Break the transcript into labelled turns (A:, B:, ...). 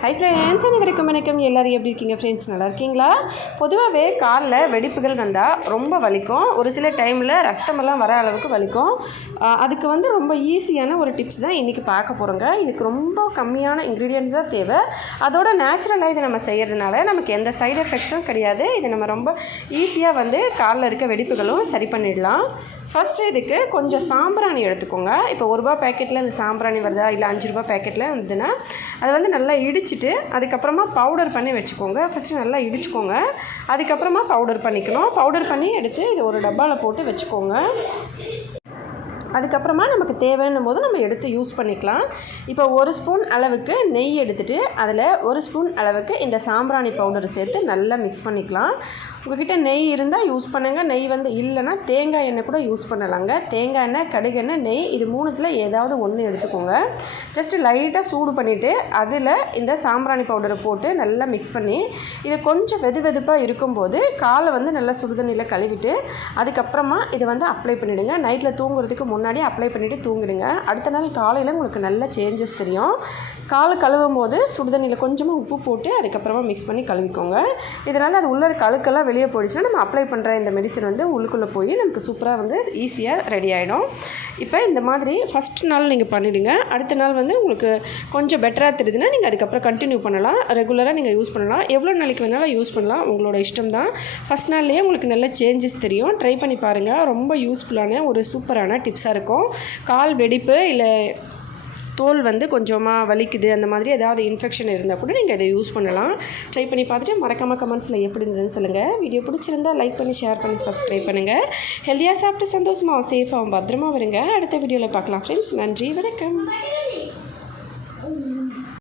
A: Hi friends அனைவருக்கும் வணக்கம். எல்லோரும் எப்படி இருக்கீங்க ஃப்ரெண்ட்ஸ் நல்லா இருக்கீங்களா? பொதுவாகவே காலில் வெடிப்புகள் வந்தால் ரொம்ப வலிக்கும். ஒரு சில டைமில் ரத்தமெல்லாம் வர அளவுக்கு வலிக்கும். அதுக்கு வந்து ரொம்ப ஈஸியான ஒரு டிப்ஸ் தான் இன்றைக்கி பார்க்க போகிறோங்க இதுக்கு ரொம்ப கம்மியான இன்க்ரீடியன்ஸ் தான் தேவை. அதோட நேச்சுரலாக இதை நம்ம செய்கிறதுனால நமக்கு எந்த சைடு எஃபெக்ட்ஸும் கிடையாது. இதை நம்ம ரொம்ப ஈஸியாக வந்து காலில் இருக்க வெடிப்புகளும் சரி பண்ணிடலாம். ஃபஸ்ட்டு இதுக்கு கொஞ்சம் சாம்பிராணி எடுத்துக்கோங்க. இப்போ ஒரு ரூபா பேக்கெட்டில் இந்த சாம்பிராணி வருதா? இல்லை அஞ்சு ரூபா பேக்கெட்டில் இருந்ததுன்னா அதை வந்து நல்லா இடிச்சிட்டு அதுக்கப்புறமா பவுடர் பண்ணி வச்சுக்கோங்க. ஃபஸ்ட்டு நல்லா இடிச்சுக்கோங்க. அதுக்கப்புறமா பவுடர் பண்ணிக்கணும். பவுடர் பண்ணி எடுத்து இது ஒரு டப்பாவில் போட்டு வச்சுக்கோங்க. அதுக்கப்புறமா நமக்கு தேவைன்னும் போது நம்ம எடுத்து யூஸ் பண்ணிக்கலாம். இப்போ ஒரு ஸ்பூன் அளவுக்கு நெய் எடுத்துகிட்டு அதில் ஒரு ஸ்பூன் அளவுக்கு இந்த சாம்பிராணி பவுடர் சேர்த்து நல்லா மிக்ஸ் பண்ணிக்கலாம். உங்ககிட்ட நெய் இருந்தால் யூஸ் பண்ணுங்கள் நெய் வந்து இல்லைன்னா தேங்காய் எண்ணெய் கூட யூஸ் பண்ணலாங்க. தேங்காய் எண்ணெய் கடுகு எண்ணெய் நெய் இது மூணுத்தில் ஏதாவது ஒன்று எடுத்துக்கோங்க. ஜஸ்ட்டு லைட்டாக சூடு பண்ணிவிட்டு அதில் இந்த சாம்பிராணி பவுடரை போட்டு நல்லா மிக்ஸ் பண்ணி இது கொஞ்சம் வெது வெதுப்பாக இருக்கும்போது காலை வந்து நல்லா சுடுதண்ணியில் கழுவிட்டு அதுக்கப்புறமா இதை வந்து அப்ளை பண்ணிவிடுங்க நைட்டில் தூங்குறதுக்கு முன்னாடி அப்ளை பண்ணிவிட்டு தூங்கிடுங்க. அடுத்த நாள் காலையில் உங்களுக்கு நல்ல சேஞ்சஸ் தெரியும். காலை கழுவும் போது சுடுதண்ணியில் கொஞ்சமாக உப்பு போட்டு அதுக்கப்புறமா மிக்ஸ் பண்ணி கழுவிக்கோங்க. இதனால் அது உள்ள இருக்க அழுக்கெல்லாம் வெளியே போயிடுச்சுன்னா நம்ம அப்ளை பண்ணுற இந்த மெடிசன் வந்து உள்ளுக்குள்ளே போய் நமக்கு சூப்பராக வந்து ஈஸியாக ரெடி ஆகிடும் இப்போ இந்த மாதிரி ஃபஸ்ட் நாள் நீங்கள் பண்ணிவிடுங்க அடுத்த நாள் வந்து உங்களுக்கு கொஞ்சம் பெட்டராக தெரியுதுன்னா நீங்கள் அதுக்கப்புறம் கண்டினியூ பண்ணலாம். ரெகுலராக நீங்கள் யூஸ் பண்ணலாம். எவ்வளோ நாளைக்கு வேணாலும் யூஸ் பண்ணலாம். உங்களோட இஷ்டம் தான். ஃபஸ்ட் நாள்லேயே உங்களுக்கு நல்ல சேஞ்சஸ் தெரியும். ட்ரை பண்ணி பாருங்கள் ரொம்ப யூஸ்ஃபுல்லான ஒரு சூப்பரான டிப்ஸ் பெருசாக இருக்கும். கால் வெடிப்பு இல்லை தோல் வந்து கொஞ்சமாக வலிக்குது அந்த மாதிரி ஏதாவது இன்ஃபெக்ஷன் இருந்தால் கூட நீங்கள் இதை யூஸ் பண்ணலாம். ட்ரை பண்ணி பார்த்துட்டு மறக்காம கமெண்ட்ஸில் எப்படி இருந்ததுன்னு சொல்லுங்கள் வீடியோ பிடிச்சிருந்தா லைக் பண்ணி ஷேர் பண்ணி சப்ஸ்கிரைப் பண்ணுங்கள் ஹெல்த்தியாக சாப்பிட்டு சந்தோஷமாக சேஃபாகவும் பத்திரமா வருங்க அடுத்த வீடியோவில் பார்க்கலாம். ஃப்ரெண்ட்ஸ் நன்றி வணக்கம்.